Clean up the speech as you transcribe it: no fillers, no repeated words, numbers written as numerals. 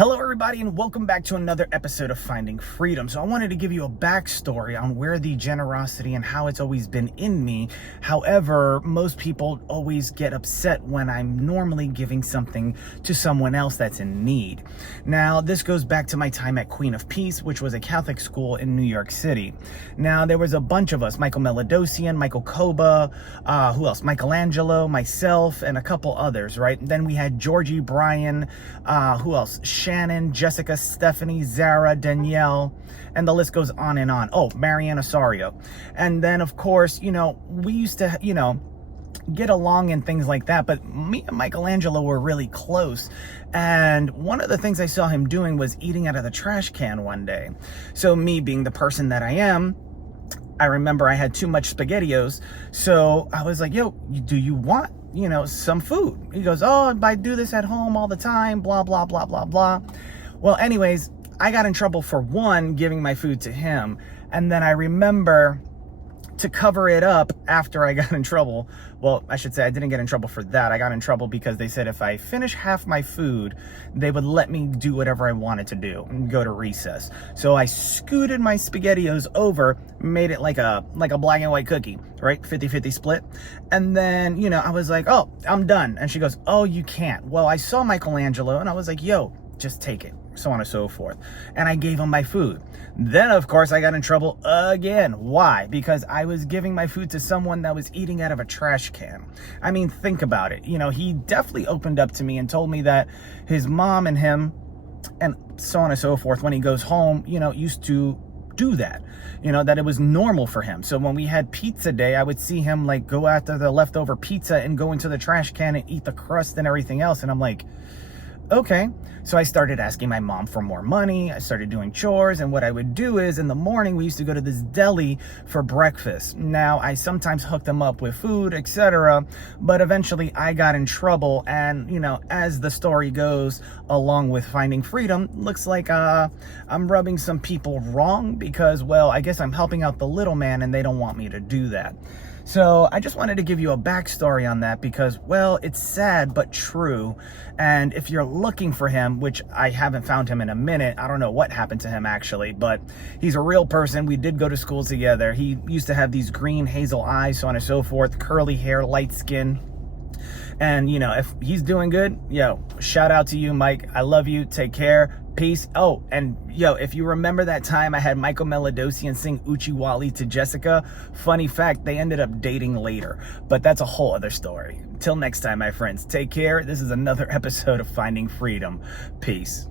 Hello everybody and welcome back to another episode of Finding Freedom. So I wanted to give you a backstory on where the generosity and how it's always been in me. However, most people always get upset when I'm normally giving something to someone else that's in need. Now, this goes back to my time at Queen of Peace, which was a Catholic school in New York City. Now, there was a bunch of us, Michael Meladosian, Michael Koba, who else? Michelangelo, myself, and a couple others, right? Then we had Georgie, Brian, who else? Shannon, Jessica, Stephanie, Zara, Danielle, and the list goes on and on. Oh, Marianne Osorio. And then, of course, we used to, get along and things like that, but me and Michelangelo were really close. And one of the things I saw him doing was eating out of the trash can one day. So me being the person that I am, I remember I had too much SpaghettiOs. So I was like, yo, do you want some food? He goes, oh, I do this at home all the time, blah, blah, blah, blah, blah. Well, anyways, I got in trouble for one, giving my food to him. And then I remember to cover it up after I got in trouble. Well, I should say I didn't get in trouble for that. I got in trouble because they said if I finish half my food, they would let me do whatever I wanted to do and go to recess. So I scooted my SpaghettiOs over, made it like a black and white cookie, right? 50-50 split. And then, I was like, oh, I'm done. And she goes, oh, you can't. Well, I saw Michelangelo and I was like, yo, just take it. So on and so forth. And I gave him my food. Then, of course, I got in trouble again. Why? Because I was giving my food to someone that was eating out of a trash can. I mean, think about it. He definitely opened up to me and told me that his mom and him, and so on and so forth, when he goes home, used to do that, that it was normal for him. So when we had pizza day, I would see him like go after the leftover pizza and go into the trash can and eat the crust and everything else. And I'm like, okay. So I started asking my mom for more money. I started doing chores. And what I would do is in the morning, we used to go to this deli for breakfast. Now, I sometimes hooked them up with food, etc. But eventually I got in trouble. And, as the story goes, along with Finding Freedom, looks like I'm rubbing some people wrong because, well, I guess I'm helping out the little man and they don't want me to do that. So I just wanted to give you a backstory on that because, well, it's sad but true. And if you're looking for him, which I haven't found him in a minute, I don't know what happened to him actually, but he's a real person. We did go to school together. He used to have these green hazel eyes, so on and so forth, curly hair, light skin. And, if he's doing good, shout out to you, Mike. I love you. Take care. Peace. Oh, and if you remember that time I had Michael Meladosian sing Uchi Wally to Jessica, funny fact, they ended up dating later. But that's a whole other story. Till next time, my friends. Take care. This is another episode of Finding Freedom. Peace.